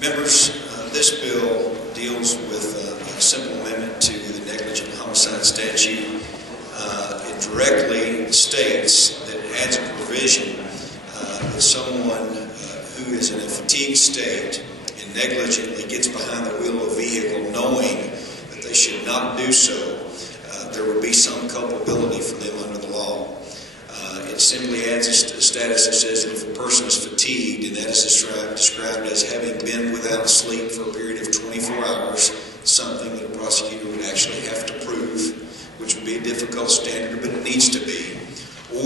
Members, this bill deals with a simple amendment to the Negligent Homicide statute. It directly states that it adds a provision that someone who is in a fatigued state and negligently gets behind the wheel of a vehicle knowing that they should not do so, there would be some culpability for them under the law. It simply adds a status that says that if a person is fatigued, and that is described as having been without sleep for a period of 24 hours, something that a prosecutor would actually have to prove, which would be a difficult standard, but it needs to be.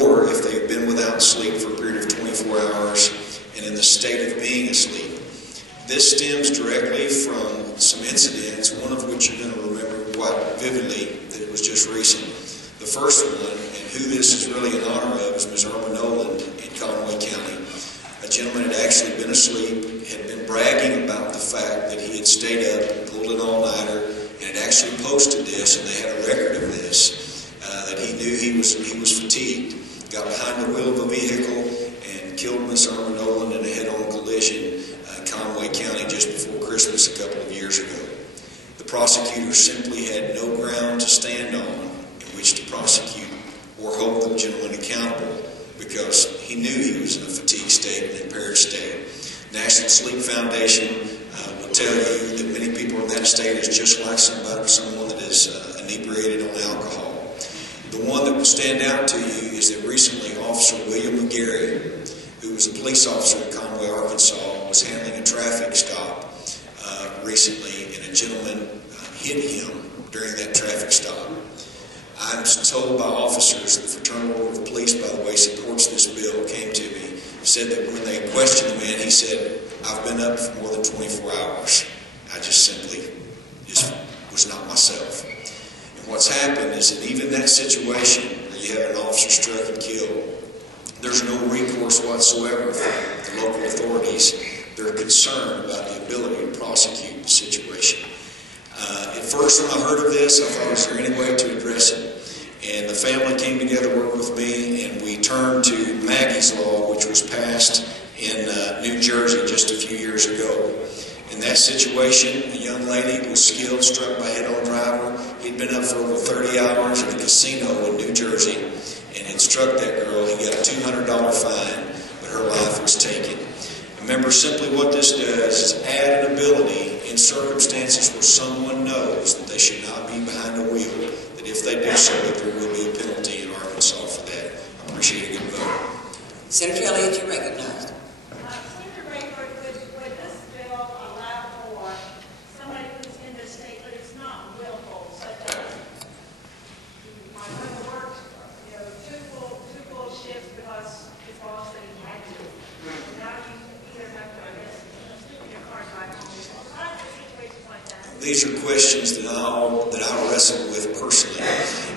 Or if they have been without sleep for a period of 24 hours and in the state of being asleep. This stems directly from some incidents, one of which you're going to remember quite vividly, that was just recent. The first one, and who this is really in honor of, is Ms. Irma Noland in Conway County. A gentleman had actually been asleep, had been bragging about the fact that he had stayed up and pulled an all-nighter, and had actually posted this, and they had a record of this, that he knew he was fatigued, got behind the wheel of a vehicle, and killed Ms. Irma Noland in a head-on collision in Conway County just before Christmas a couple of years ago. The prosecutor simply had no ground to stand on which to prosecute or hold the gentleman accountable because he knew he was in a fatigued state, an impaired state. National Sleep Foundation will tell you that many people in that state is just like someone that is inebriated on alcohol. The one that will stand out to you is that recently Officer William McGarry, who was a police officer in Conway, Arkansas, was handling a traffic stop recently, and a gentleman hit him during that traffic stop. I'm told by officers, the Fraternal Order of Police, by the way, supports this bill, came to me, said that when they questioned the man, he said, "I've been up for more than 24 hours. I just simply was not myself." And what's happened is that even that situation where you have an officer struck and killed, there's no recourse whatsoever from the local authorities. They're concerned about the ability to prosecute the situation. At first, when I heard of this, I thought, is there any way to address it? And the family came together, worked with me, and we turned to Maggie's Law, which was passed in New Jersey just a few years ago. In that situation, a young lady was killed, struck by a head-on driver. He'd been up for over 30 hours in a casino in New Jersey and had struck that girl. He got a $200 fine, but her life was taken. Remember, simply what this does is add an ability in circumstances where someone knows that they should not be behind a wheel, that if they do so, that there will be a penalty in Arkansas for that. I appreciate a good vote. Senator Elliott, you're recognized. Senator Rayford, would this bill allow for somebody who's in this state, but it's not willful, such as my brother worked, two full shifts because his boss said he had to. Now you either have to, I guess, sleep in your car and drive home. Situations like that. These are questions that I wrestle with personally.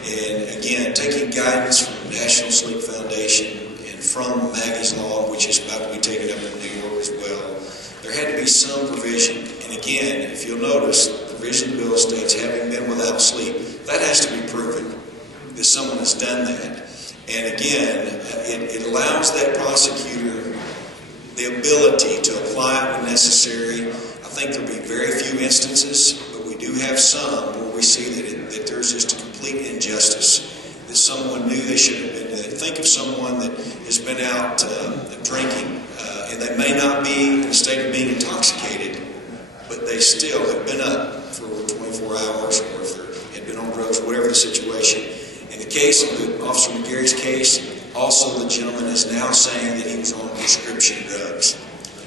And again, taking guidance from the National Sleep Foundation and from Maggie's Law, which is about to be taken up in New York as well, there had to be some provision. And again, if you'll notice, the provision of the bill states having been without sleep. That has to be proven that someone has done that. And again, it allows that prosecutor the ability to apply it when necessary. I think there'll be very few instances, but we do have some where we see that there's just a complete injustice, that someone knew they should have been doing. Think of someone that has been out drinking, and they may not be in a state of being intoxicated, but they still have been up for over 24 hours, or if they had been on drugs, whatever the situation. In the case of Officer McGarry's case, also the gentleman is now saying that he was on prescription drugs.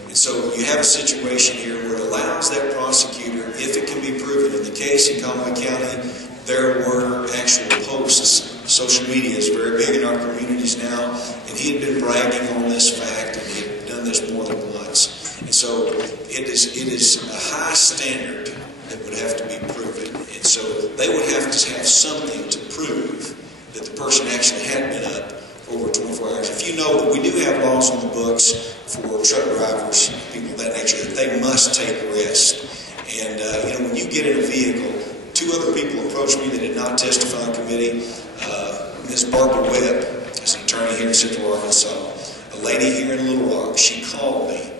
And so you have a situation here where it allows that prosecutor, if it can be proven. In the case in Conway County, there were actual posts. Social media is very big in our communities now, and he had been bragging on this fact, and he had done this more than once. And so it is a high standard that would have to be proven. And so they would have to have something to prove that the person actually had been up over 24 hours. If you know that we do have laws on the books for truck drivers, people of that nature, that they must take rest. And when you get in a vehicle, two other people approached me that did not testify in committee. Ms. Barbara Webb is an attorney here in Central Arkansas. A lady here in Little Rock, she called me.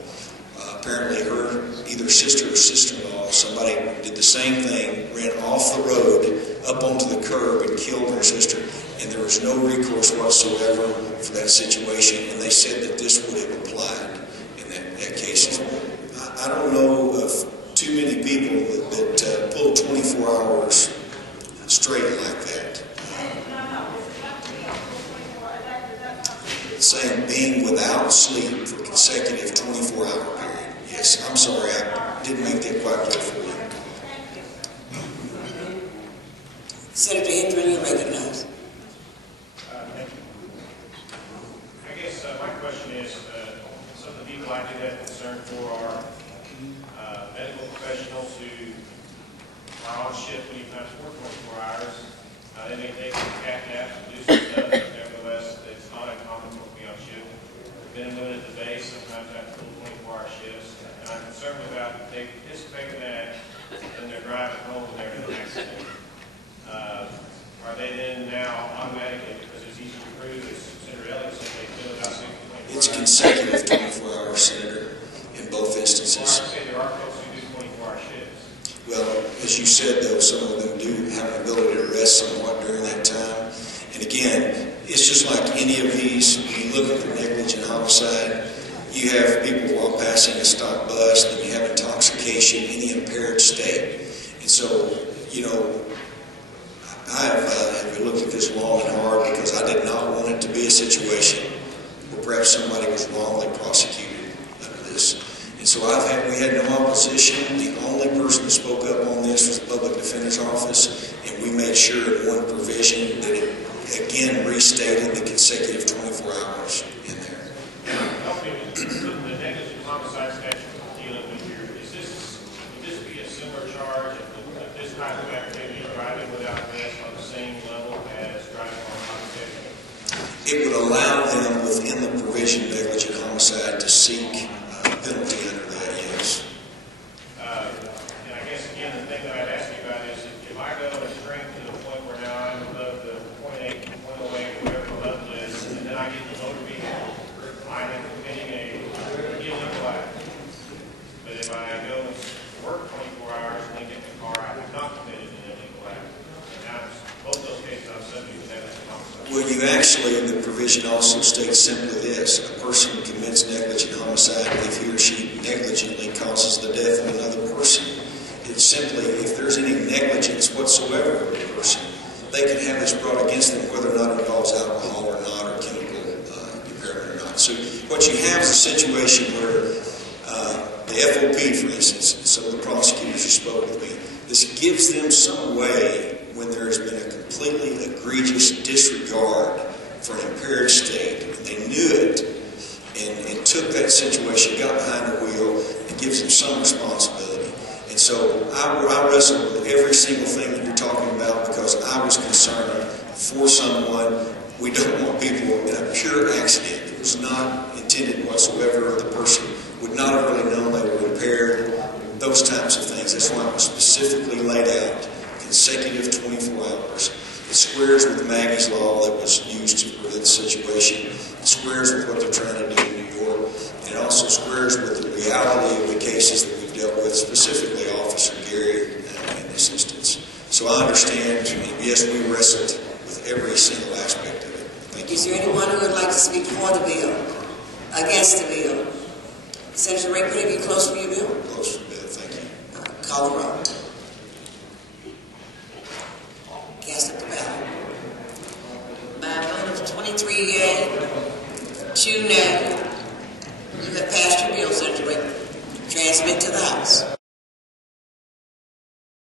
Apparently either either sister or sister-in-law, somebody did the same thing, ran off the road up onto the curb and killed her sister, and there was no recourse whatsoever for that situation, and they said that this would have applied in that case. I don't know of too many people that pull 24 hours straight like that. Saying being without sleep for consecutive 24-hour period. Yes, I'm sorry, I didn't make that quite clear for you. Senator Hendren, you're recognized. Thank you. I guess my question is, some of the people I do have concern for are medical professionals who are on shift many times for 24 hours. They may take cat naps and do some stuff, but nevertheless, it's not uncommon to be on shift. Been limited to base, sometimes have full 24-hour shifts. And I'm concerned about if they participate in that, then they're driving home and they're in an accident. Are they then now automatically, because it's easy to prove, it's considered elegance if they fill it out 24 hours? It's consecutive 24 hours, Senator, in both instances. Well, I say there are folks who do 24-hour shifts. Well, as you said, though, some of them do have an ability to rest somewhat during that time. And again, it's just like any of these. When you look at the negligent homicide, you have people while passing a stop bus, then you have intoxication in the impaired state. And so, you know, I have looked at this long and hard because I did not want it to be a situation where perhaps somebody was wrongly prosecuted under this. And so we had no opposition. The only person who spoke up on this was the Public Defender's Office, and we made sure in one provision that it again restated the consecutive 24 hours in there. Help me with the negligent homicide statute we're dealing with here. Would this be a similar charge if this type of activity, driving without rest, on the same level as driving on homicide? It would allow them within the provision of negligent homicide to seek penalty under that, yes. And I guess, again, the thing that I'd ask you about is if I go and drink to the point where now I'm above the 0.8, 0.08, whatever the level is, and then I get in the motor vehicle, I am committing a illegal act. But if I go and work 24 hours and then get in the car, I have not committed an illegal act. And now, both those cases, I'm subject to negligent homicide. Well, you actually, in the provision also states simply this: a person commits negligent homicide if he or she negligently causes the death of another person. It's simply, if there's any negligence whatsoever of a person, they can have this brought against them whether or not it involves alcohol or not, or chemical impairment or not. So what you have is a situation where the FOP, for instance, some of the prosecutors who spoke with me, this gives them some way when there has been a completely egregious disregard for an impaired state, and they knew it, and took that situation, got behind the wheel, and gives them some responsibility. And so I wrestled with every single thing that you're talking about because I was concerned for someone. We don't want people in a pure accident that was not intended whatsoever, or the person would not have really known they were impaired, those types of things. That's why it was specifically laid out, consecutive 24 hours. It squares with Maggie's law that was used to prevent the situation. It squares with what they're trying to do in New York. And it also squares with the reality of the cases that we've dealt with, specifically Officer Gary in this instance. So I understand, and yes, we wrestled with every single aspect of it. Thank you. Is there anyone who would like to speak for the bill? Against the bill? Senator Ray, could it be close for you, Bill? Close for the bill, thank you. Call the roll. Cast up the ballot. By a vote of 23 yea, 2 nay, you have passed your bill, Senator Ray. Transmit to the House.